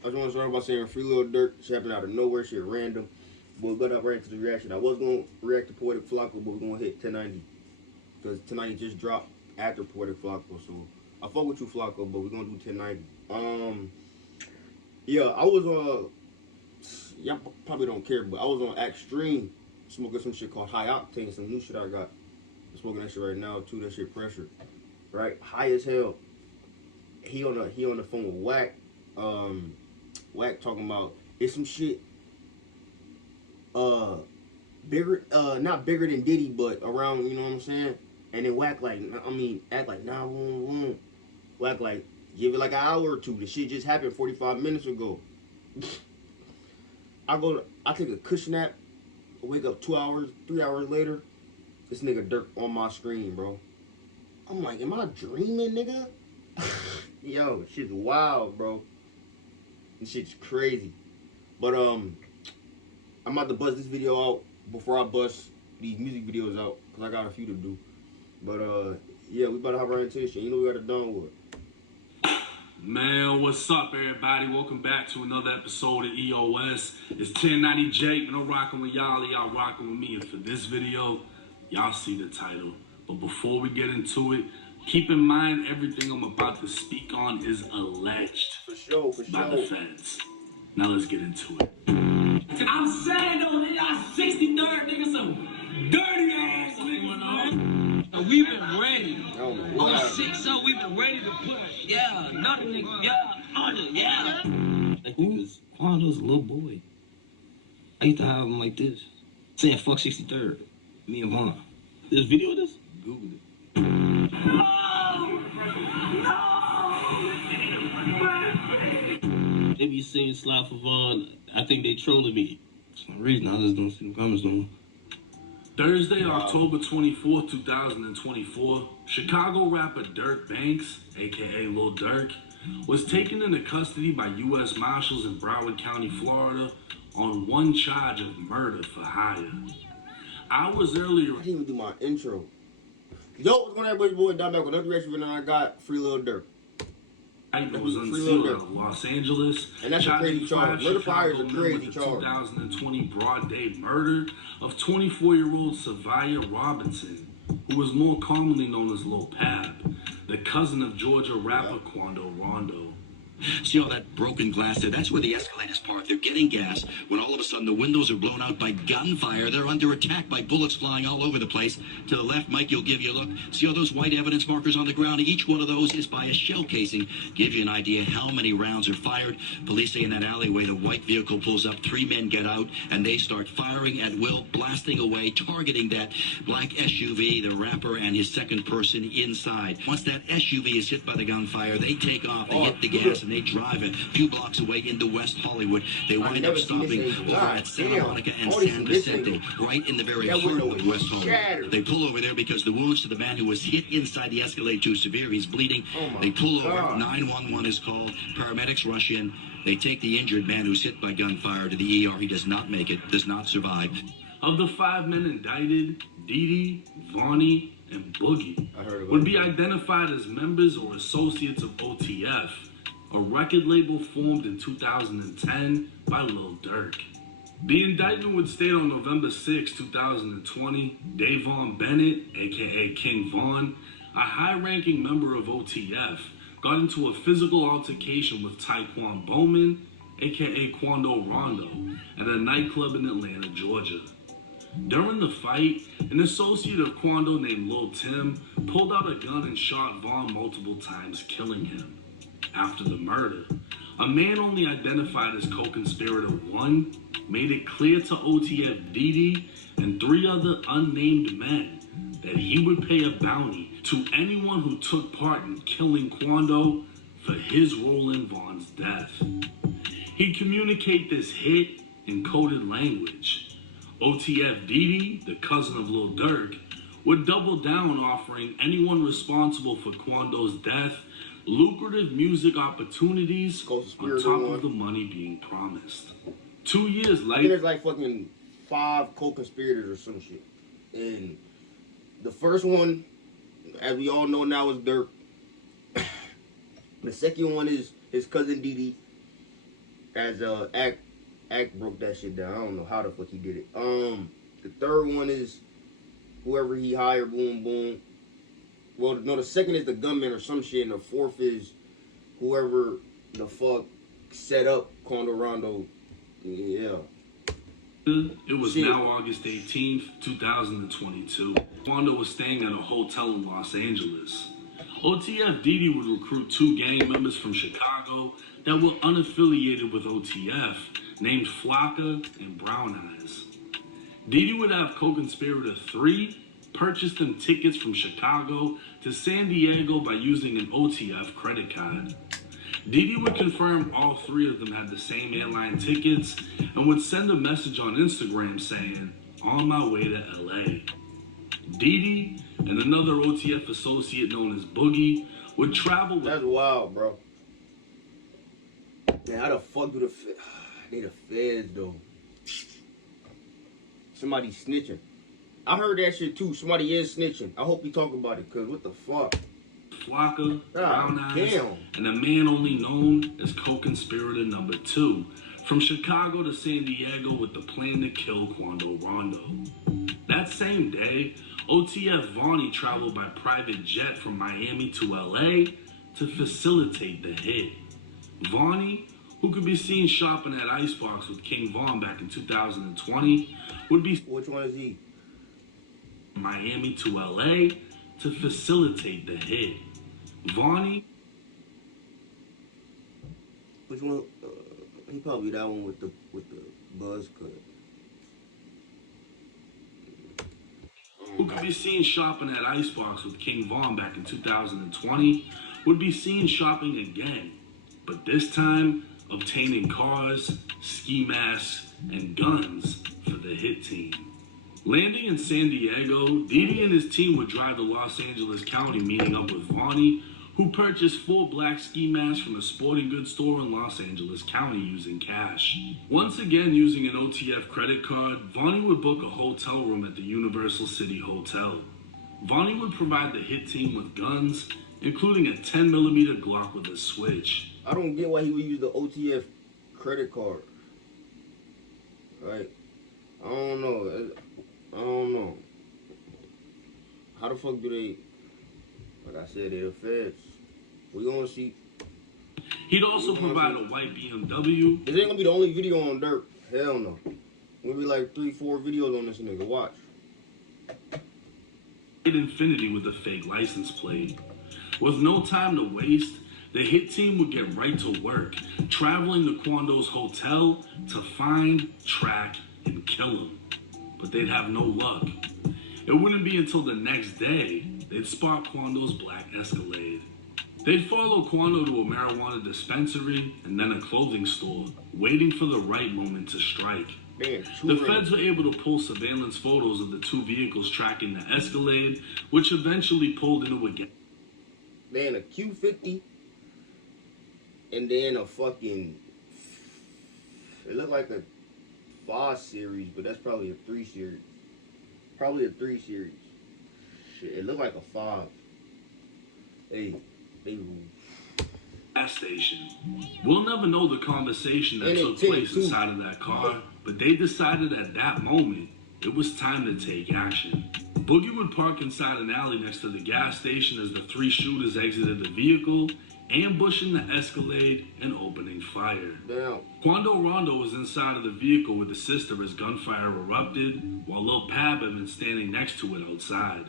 I just want to start by saying free little Durk. Shit happened out of nowhere. Shit random. But we got up right into the reaction. I was going to react to Poetic Flocko, but we're going to hit 1090. Because 1090 just dropped after Poetic Flocko. So I fuck with you, Flocko, but we're going to do 1090. Yeah, I was y'all probably don't care, but I was on Extreme smoking some shit called High Octane, some new shit I got. I'm smoking that shit right now too. That shit pressure, right? High as hell. He on the phone with Wack. Wack talking about it's some shit. Bigger, not bigger than Diddy, but around. You know what I'm saying? And then Wack act like 911. Wack like give it like an hour or two. The shit just happened 45 minutes ago. I take a cush nap, wake up 2 hours, 3 hours later, this nigga Durk on my screen, bro. I'm like, am I dreaming, nigga? Yo, shit's wild, bro. This shit's crazy. But I'm about to bust this video out before I bust these music videos out, cause I got a few to do. But yeah, we about to hop right into this shit. You know we got it done with. Man, what's up, everybody? Welcome back to another episode of EOS. It's 1090 Jake, and I'm rocking with y'all, and y'all rocking with me. And for this video, y'all see the title. But before we get into it, keep in mind everything I'm about to speak on is alleged by the feds. Now let's get into it. I'm saying though, y'all 63rd niggas some dirty ass niggas. We've been ready. On 6-0, we've been ready to push. Yeah, another nigga. Yeah. Because Quando's a little boy. I used to have him like this, saying fuck 63rd. Me and Vaughn. There's video of this? Google it. No! They be saying slap for Vaughn. I think they trolling me. For some reason, I just don't see the comments no more. Thursday, October 24, 2024, Chicago rapper Durk Banks, aka Lil Durk, was taken into custody by U.S. Marshals in Broward County, Florida, on one charge of murder for hire. Hours earlier... I didn't even do my intro. Yo, what's going on, everybody? Boy, down back with another reaction video I got, Free Lil Durk. It was unsealed out of Los Angeles. And that's a crazy charge. Murder for hire is a crazy charge. 2020 broad day murder of 24-year-old Savia Robinson, who was more commonly known as Lil Pab, the cousin of Georgia rapper Quando Rondo. See all that broken glass there? That's where the escalators park. They're getting gas when all of a sudden the windows are blown out by gunfire. They're under attack by bullets flying all over the place. To the left, Mike, you'll give you a look. See all those white evidence markers on the ground? Each one of those is by a shell casing. Give you an idea how many rounds are fired. Police say in that alleyway, the white vehicle pulls up. 3 men get out, and they start firing at will, blasting away, targeting that black SUV, the rapper, and his second person inside. Once that SUV is hit by the gunfire, they take off, they hit the gas, and they drive a few blocks away into West Hollywood. They wind up stopping over at Santa Monica and San Vicente, right in the very heart of West Hollywood. They pull over there because the wounds to the man who was hit inside the Escalade too severe. He's bleeding. They pull over. 911 is called. Paramedics rush in. They take the injured man who's hit by gunfire to the ER. He does not make it, does not survive. Of the 5 men indicted, Didi, Vonnie, and Boogie would be identified as members or associates of OTF, a record label formed in 2010 by Lil Durk. The indictment would state on November 6, 2020, Davon Bennett, aka King Von, a high-ranking member of OTF, got into a physical altercation with Taekwon Bowman, aka Quando Rondo, at a nightclub in Atlanta, Georgia. During the fight, an associate of Quando named Lil Tim pulled out a gun and shot Von multiple times, killing him. After the murder, a man only identified as co-conspirator 1 made it clear to OTF Didi and 3 other unnamed men that he would pay a bounty to anyone who took part in killing Quando for his role in Von's death. He'd communicate this hit in coded language. OTF Didi, the cousin of Lil Durk, would double down, offering anyone responsible for Quando's death lucrative music opportunities on top of the money being promised. 2 years later, I think there's like fucking 5 co-conspirators or some shit. And the first one, as we all know now, is Durk. The second one is his cousin Didi. as Act broke that shit down. I don't know how the fuck he did it. The third one is whoever he hired, boom boom. Well, no, the second is the gunman or some shit, and the fourth is whoever the fuck set up Quando Rondo. Yeah. It was now August 18th, 2022. Quando was staying at a hotel in Los Angeles. OTF Didi would recruit 2 gang members from Chicago that were unaffiliated with OTF, named Flocka and Brown Eyes. Didi would have co-conspirator 3 purchase them tickets from Chicago to San Diego by using an OTF credit card. Didi would confirm all 3 of them had the same airline tickets and would send a message on Instagram saying, "On my way to LA." Didi and another OTF associate known as Boogie would travel with... That's wild, bro. Man, how the fuck do they the feds, though? Somebody snitching. I heard that shit, too. Somebody is snitching. I hope you talk about it, because what the fuck? Flocka, Brown Eyes, and a man only known as co-conspirator number 2 from Chicago to San Diego with the plan to kill Quando Rondo. That same day, OTF Vonnie traveled by private jet from Miami to LA to facilitate the hit. Vonnie, who could be seen shopping at Icebox with King Von back in 2020, would be... Which one is he? Miami to LA to facilitate the hit. Vonnie... Which one? He probably that one with the buzz cut. Who could be seen shopping at Icebox with King Von back in 2020 would be seen shopping again, but this time obtaining cars, ski masks, and guns for the hit team. Landing in San Diego, Didi and his team would drive to Los Angeles County, meeting up with Vonnie, who purchased 4 black ski masks from a sporting goods store in Los Angeles County using cash. Once again, using an OTF credit card, Vonnie would book a hotel room at the Universal City Hotel. Vonnie would provide the hit team with guns, including a 10mm Glock with a switch. I don't get why he would use the OTF credit card. Right? I don't know. How the fuck do they... Like I said, they're the feds. We gonna see. He'd also provide a white BMW. This ain't gonna be the only video on Durk. Hell no. Gonna be like 3-4 videos on this nigga. Watch. Infinity with a fake license plate. With no time to waste, the hit team would get right to work, traveling to Quando's hotel to find, track, and kill him. But they'd have no luck. It wouldn't be until the next day they'd spot Quando's black Escalade. They'd follow Quando to a marijuana dispensary and then a clothing store, waiting for the right moment to strike. Man, the feds were able to pull surveillance photos of the 2 vehicles tracking the Escalade, which eventually pulled into a gas. Man, a Q50 and then a fucking... It looked like a 5 series, but that's probably a 3 series. Probably a 3 series. Shit, it looked like a 5. Hey. Gas station. We'll never know the conversation that took place inside of that car, but they decided at that moment it was time to take action. Boogie would park inside an alley next to the gas station as the 3 shooters exited the vehicle, ambushing the Escalade and opening fire. Damn. Quando Rondo was inside of the vehicle with his sister as gunfire erupted, while Lil Pab had been standing next to it outside.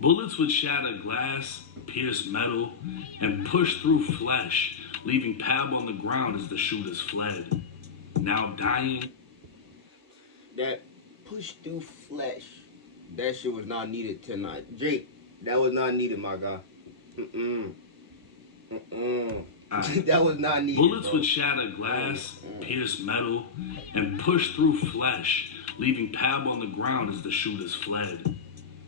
Bullets would shatter glass, pierce metal, and push through flesh, leaving Pab on the ground as the shooters fled. Now dying. That push through flesh. That shit was not needed tonight. Jake, that was not needed, my guy. That was not needed. Bullets would shatter glass, pierce metal, and push through flesh, leaving Pab on the ground as the shooters fled.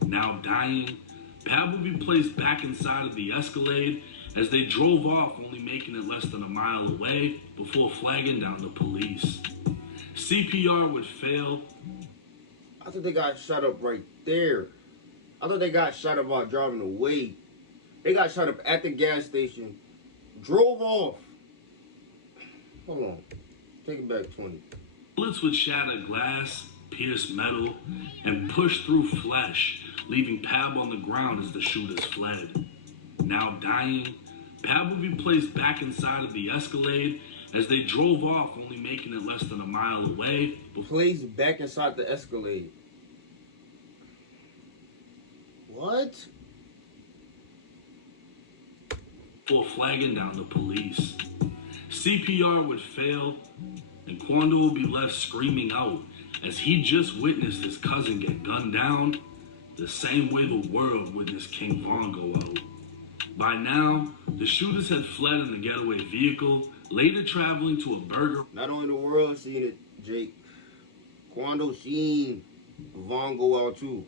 Now dying, Pab would be placed back inside of the Escalade as they drove off, only making it less than a mile away before flagging down the police. CPR would fail. I thought they got shot up right there. I thought they got shot up while driving away. They got shot up at the gas station. Drove off. Hold on. Take it back 20. Bullets would shatter glass, pierce metal, and push through flesh, leaving Pab on the ground as the shooters fled. Now dying, Pab would be placed back inside of the Escalade as they drove off, only making it less than a mile away. Placed back inside the Escalade. What? Before flagging down the police. CPR would fail, and Quando would be left screaming out as he just witnessed his cousin get gunned down the same way the world witnessed King Von go out. By now, the shooters had fled in the getaway vehicle, later traveling to a burger. Not only the world seen it, Jake. Quando seen Von go out too.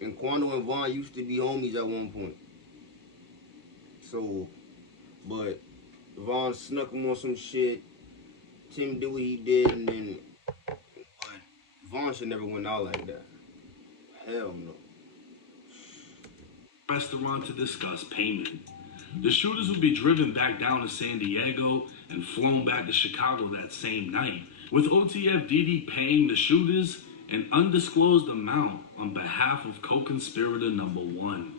And Quando and Von used to be homies at one point. So, but Von snuck him on some shit. Tim did what he did, and then, but Von should never went out like that. Hell no. Restaurant to discuss payment. The shooters would be driven back down to San Diego and flown back to Chicago that same night, with OTF DD paying the shooters an undisclosed amount on behalf of co-conspirator number 1.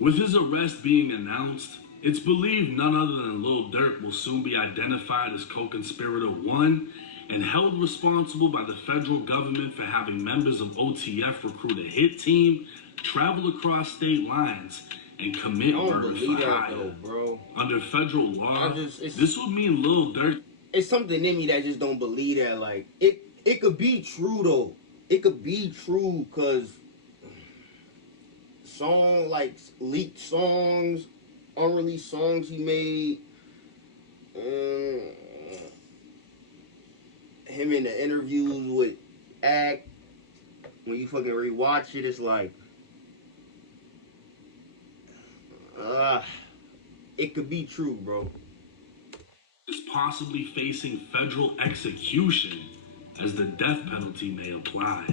With his arrest being announced, it's believed none other than Lil Durk will soon be identified as co-conspirator 1 and held responsible by the federal government for having members of OTF recruit a hit team, travel across state lines, and commit murder for hire. Though, bro. Under federal law, this would mean Lil Durk. It's something in me that just don't believe that. Like, it could be true, though. It could be true, because leaked songs, unreleased songs he made, him in the interviews with Act, when you fucking rewatch it, it's like, it could be true, bro. Is possibly facing federal execution as the death penalty may apply.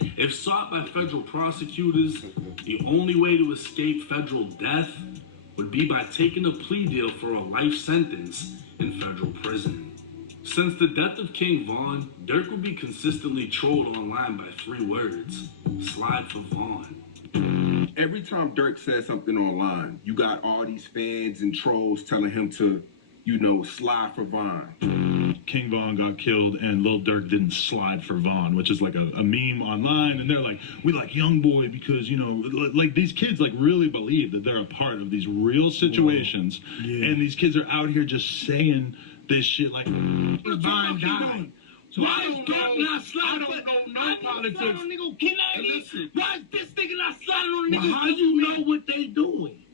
If sought by federal prosecutors, the only way to escape federal death would be by taking a plea deal for a life sentence in federal prison. Since the death of King Von, Durk would be consistently trolled online by 3 words: slide for Von. Every time Durk says something online, you got all these fans and trolls telling him to, slide for Von. King Von got killed and Lil Durk didn't slide for Von, which is like a meme online, and they're like, we like Young Boy because, like these kids like really believe that they're a part of these real situations, and these kids are out here just saying this shit like, Von died. So I don't know no politics. Why is this nigga not sliding on niggas? How you know what they doing?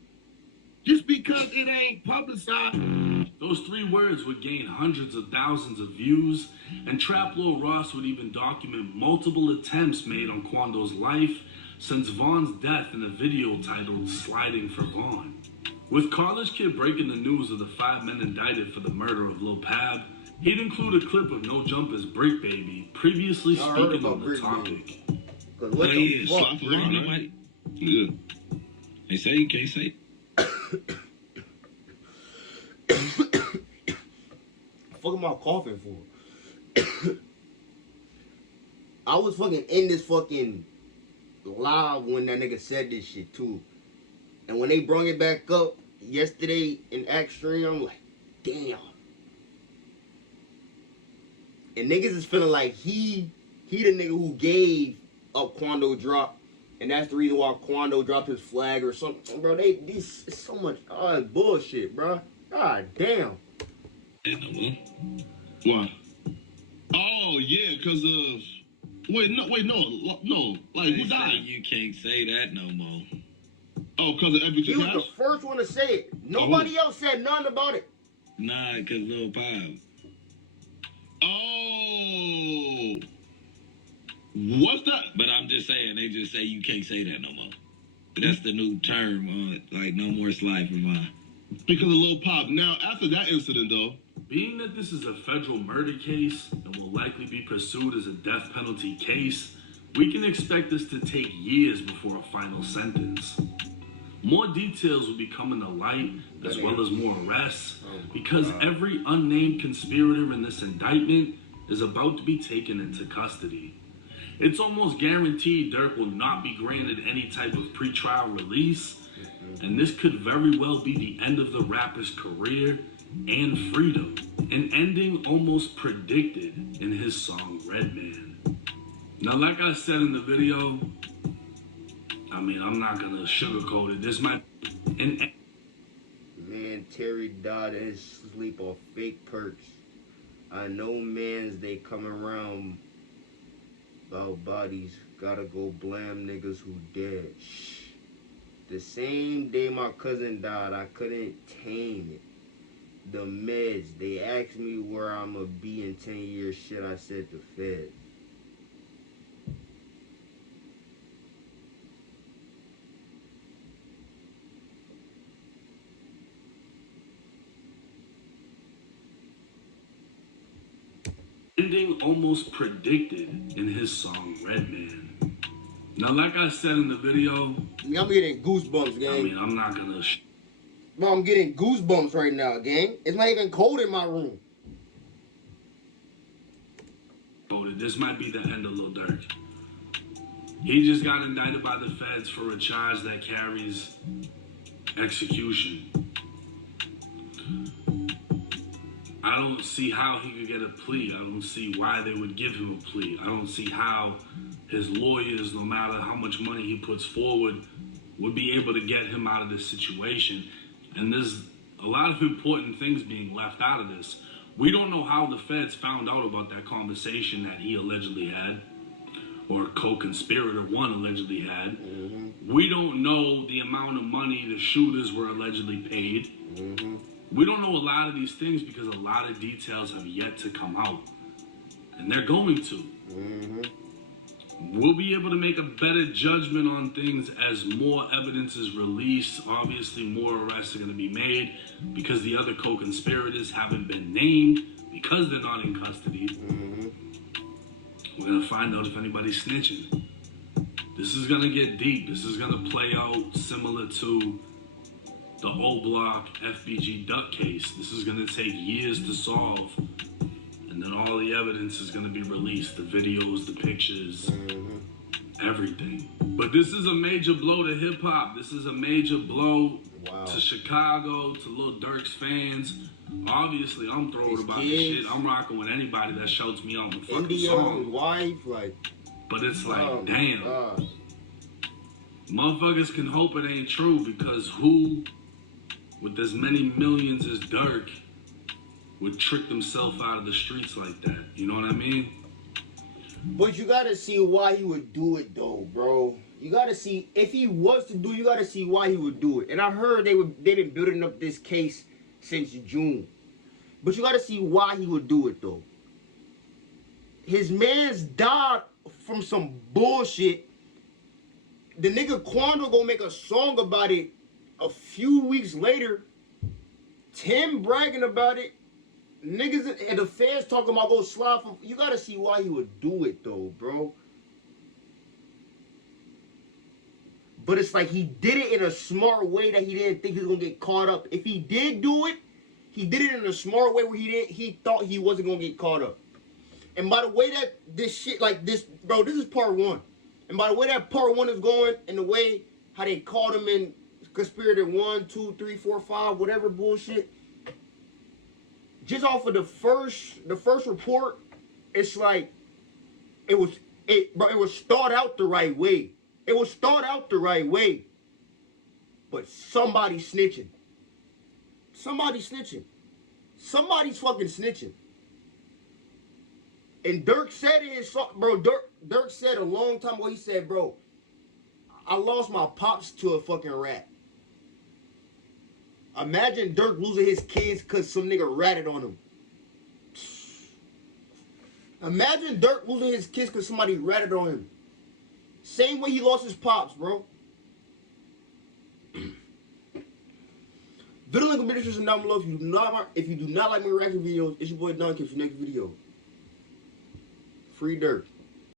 Just because it ain't publicized. Those 3 words would gain hundreds of thousands of views, and Trap Lord Ross would even document multiple attempts made on Quando's life since Von's death in a video titled Sliding for Von. With College Kid breaking the news of the 5 men indicted for the murder of Lil Pab, he'd include a clip of No Jumper's Brick Baby previously speaking on the topic. Slide for Von, nobody. Yeah. They say you can't say. Fuck am I coughing for? I was fucking in this fucking live when that nigga said this shit too. And when they brought it back up yesterday in Act Stream, I'm like, damn. And niggas is feeling like he the nigga who gave up Quando drop. And that's the reason why Quando dropped his flag or something. Bro, this is so much bullshit, bro. God damn. Why? Oh, yeah, because of... Wait, no. Like, who died? You can't say that no more. Oh, because of FBG He was the first one to say it. Nobody else said nothing about it. Nah, because Lil Pab. Oh. What's that? But I'm just saying, they just say you can't say that no more. That's the new term on it. Like, no more slide for Von. Because of Lil Pop. Now, after that incident, though... Being that this is a federal murder case and will likely be pursued as a death penalty case, we can expect this to take years before a final sentence. More details will be coming to light, as well as more arrests, because every unnamed conspirator in this indictment is about to be taken into custody. It's almost guaranteed Durk will not be granted any type of pretrial release, and this could very well be the end of the rapper's career and freedom, an ending almost predicted in his song Redman. Now, like I said in the video, I mean, I'm not gonna sugarcoat it. This might man, Terry died in his sleep off fake perks. I know mans they come around about bodies. Gotta go blam niggas who dead. Shh. The same day my cousin died, I couldn't tame it. The meds, they asked me where I'ma be in 10 years. Shit, I said the Fed. ending almost predicted in his song Redman. Now, like I said in the video, I'm getting goosebumps, gang. I mean, I'm not gonna. Bro, I'm getting goosebumps right now, gang. It's not even cold in my room. This might be the end of Lil Durk. He just got indicted by the feds for a charge that carries execution. I don't see how he could get a plea. I don't see why they would give him a plea. I don't see how his lawyers, no matter how much money he puts forward, would be able to get him out of this situation. And there's a lot of important things being left out of this. We don't know how the feds found out about that conversation that he allegedly had, or co-conspirator one allegedly had. Mm-hmm. We don't know the amount of money the shooters were allegedly paid. Mm-hmm. We don't know a lot of these things because a lot of details have yet to come out. And they're going to. Mm-hmm. We'll be able to make a better judgment on things as more evidence is released. Obviously, more arrests are going to be made because the other co-conspirators haven't been named because they're not in custody. Mm-hmm. We're going to find out if anybody's snitching. This is going to get deep. This is going to play out similar to the O-Block FBG Duck case. This is going to take years to solve. And then all the evidence is going to be released. The videos, the pictures, everything. But this is a major blow to hip-hop. This is a major blow to Chicago, to Lil Durk's fans. Obviously, I'm thrilled about this shit. I'm rocking with anybody that shouts me out in the fucking song. Wife, like, but it's like, damn. Motherfuckers can hope it ain't true because who, with as many millions as Durk, would trick themselves out of the streets like that? You know what I mean? But you gotta see why he would do it, though, bro. You gotta see, if he was to do it, you gotta see why he would do it. And I heard they've been building up this case since June. But you gotta see why he would do it, though. His man's died from some bullshit. The nigga Quando gonna make a song about it a few weeks later. Tim bragging about it. Niggas and the fans talking about go slide from. You gotta see why he would do it, though, bro. But it's like he did it in a smart way that he didn't think he was gonna get caught up. If he did do it, he did it in a smart way where he thought he wasn't gonna get caught up. And by the way that this shit, like this, bro, this is part one. And by the way that part one is going, and the way how they caught him in conspirator 1, 2, 3, 4, 5, whatever bullshit. Just off of the first report, it's like it was thought out the right way. It was thought out the right way. But somebody's snitching. Somebody's snitching. Somebody's fucking snitching. And Durk said in his song, bro, Durk said a long time ago, he said, bro, I lost my pops to a fucking rat. Imagine Durk losing his kids because some nigga ratted on him. Imagine Durk losing his kids because somebody ratted on him. Same way he lost his pops, bro. Video link in the description down below. If you do not like my reaction videos, it's your boy Don. Catch you next video. Free Durk.